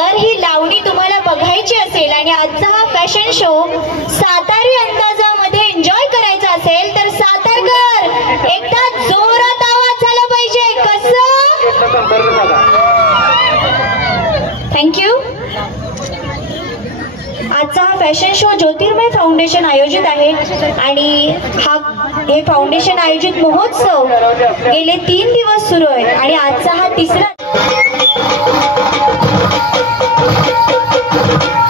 जर ही लावणी तुम्हाला बघायची असेल आणि आजचा हा फॅशन शो सातारी अंदाजामध्ये एन्जॉय करायचा असेल तर सातारकर एकदा जोरात आवाज झाला पाहिजे. कसं? थँक्यू आजचा हा फॅशन शो ज्योतिर्मय फाउंडेशन आयोजित आहे आणि हा हे फाउंडेशन आयोजित महोत्सव गेले तीन दिवस सुरू आहे आणि आजचा हा तिसरा Thank you.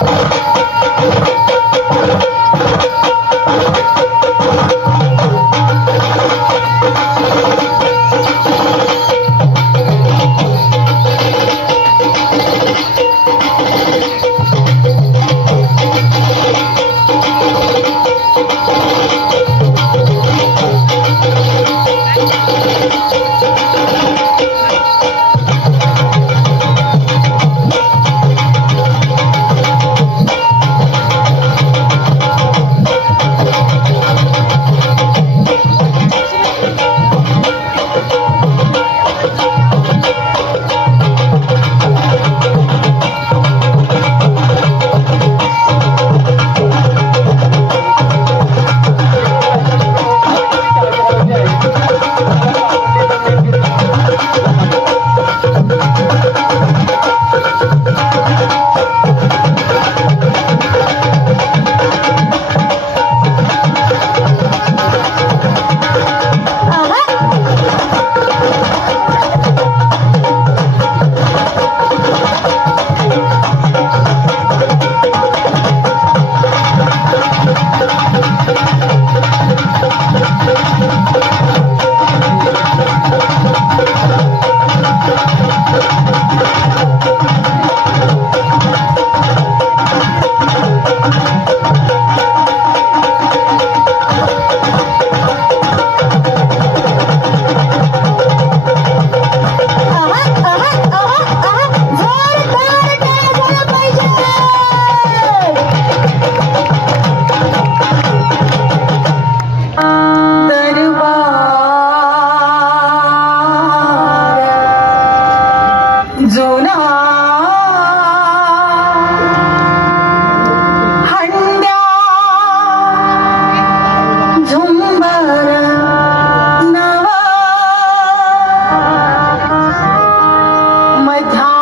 my time.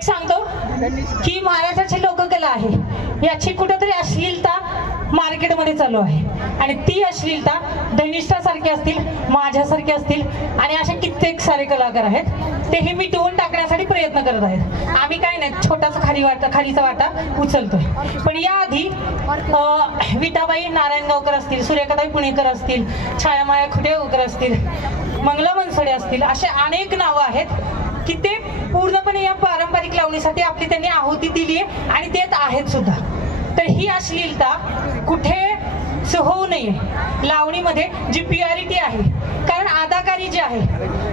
एक सांगतो की महाराष्ट्राची लोककला आहे याची कुठेतरी अश्लीलता मार्केटमध्ये चालू आहे. आणि ती अश्लीलता धनिष्ठासारखी असतील माझ्यासारखे असतील आणि असे कित्येक सारे कलाकार आहेत तेही मिटवून टाकण्यासाठी प्रयत्न करत आहेत. आम्ही काय नाही छोटासा खाली वाटा खालीचा वाटा उचलतोय. पण याआधी विटाबाई नारायणगावकर असतील सूर्यकाताई पुणेकर असतील छायामाया खुटेगावकर असतील मंगला मनसडे असतील असे अनेक नावं आहेत. की ते पूर्णपणे या पारंपरिक लावणीसाठी आपली त्यांनी आहुती दिली आहे आणि देत आहेत सुद्धा. तर ही अश्लीलता कुठे होऊ नये लावणीमध्ये जी प्युअरिटी आहे. कारण अदाकारी जी आहे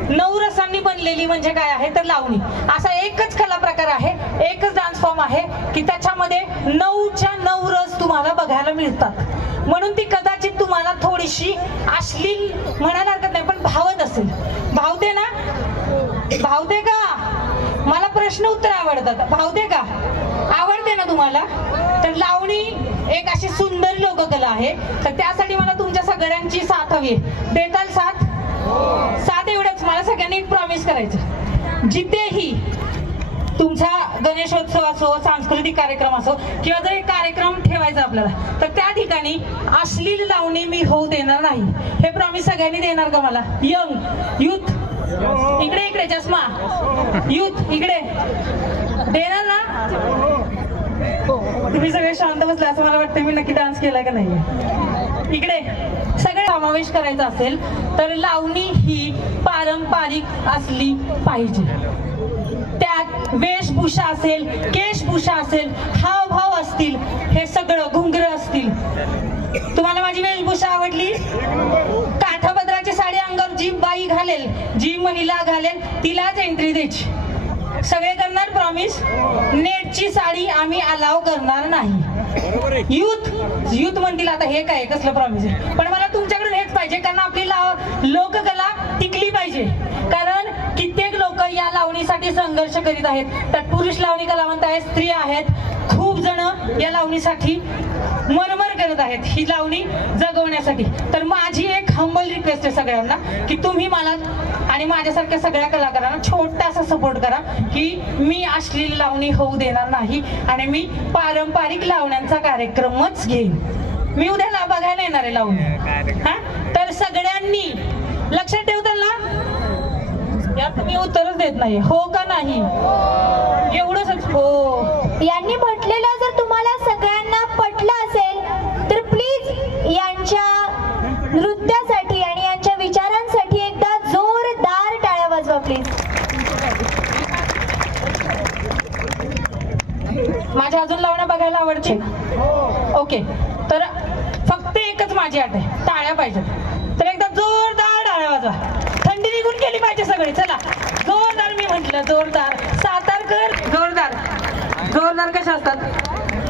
नऊ रसांनी बनलेली म्हणजे काय आहे? तर लावणी. असा एकच कला प्रकार आहे एकच डान्स फॉर्म आहे की त्याच्यामध्ये नऊच्या नऊ रस तुम्हाला बघायला मिळतात. म्हणून ती कदाचित तुम्हाला थोडीशी अश्लील म्हणायला हरकत नाही पण भावत असेल. भावते ना? भावते का? मला प्रश्न उत्तर आवडतात. भावते का? आवडते ना तुम्हाला? तर लावणी एक अशी सुंदर लोककला आहे. तर त्यासाठी मला तुमच्या सगळ्यांची साथ हवी आहे. देताल साथ? साथ एवढंच. मला सगळ्यांनी एक प्रॉमिस करायचं जिथेही तुमचा गणेशोत्सव असो सांस्कृतिक कार्यक्रम असो किंवा जर एक कार्यक्रम ठेवायचा आपल्याला तर त्या ठिकाणी अश्लील लावणी मी होऊ देणार नाही. हे प्रॉमिस सगळ्यांनी देणार का मला? यंग युथ इकडे इकडे चष्मा. युथ इकडे. देणार ना? हो, तुम्ही सगळे शांत बसले असं मला वाटतं मी नक्की डान्स केला का नाही इकडे सगळे समावेश करायचा असेल तर लावणी ही पारंपरिक असली पाहिजे. त्यात वेशभूषा असेल केशभूषा असेल हावभाव असतील हे सगळं घुंगर असतील. तुम्हाला माझी वेशभूषा आवडली? अंगावर जी बाई घालेल जी महिला घालेल तिलाच एंट्री द्यायची. सगळे करणार प्रॉमिस नेटची साडी आम्ही अलाव करणार नाही. युथ युथ म्हणतील आता हे काय कसलं प्रॉमिस आहे? पण मला तुमच्याकडून हेच पाहिजे कारण आपली लाव लोककला टिकली पाहिजे. कारण कित्येक लोक या लावणीसाठी संघर्ष करीत आहेत. त्यात पुरुष लावणी कलावंत आहेत स्त्री आहेत. खूप जण या लावणीसाठी मरमर करत आहेत ही लावणी जगवण्यासाठी. तर माझी एक हंबल रिक्वेस्ट आहे सगळ्यांना की तुम्ही मला आणि माझ्यासारख्या सगळ्या कलाकारांना छोटासा सपोर्ट करा की मी अश्लील लावणी होऊ देणार नाही आणि मी पारंपरिक लावण्यांचा कार्यक्रमच घेईन. मी उद्याला बघायला येणार आहे लावणी हा? तर सगळ्यांनी लक्षात ठेवताल ना यात मी उत्तरच देत नाही. हो का नाही? एवढंच हो. यांनी म्हटलेलं माझ्या अजून लावण्या बघायला आवडते ओके. तर फक्त एकच माझी अट आहे. टाळ्या पाहिजेत. तर एकदा जोरदार टाळ्या वाजवा. थंडी निघून गेली पाहिजे सगळी. चला. जोरदार मी म्हंटल जोरदार. सातारकर जोरदार. जोरदार कशा असतात?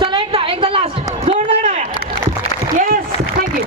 चला एकदा एकदा लास्ट जोरदार टाळ्या. Yes thank you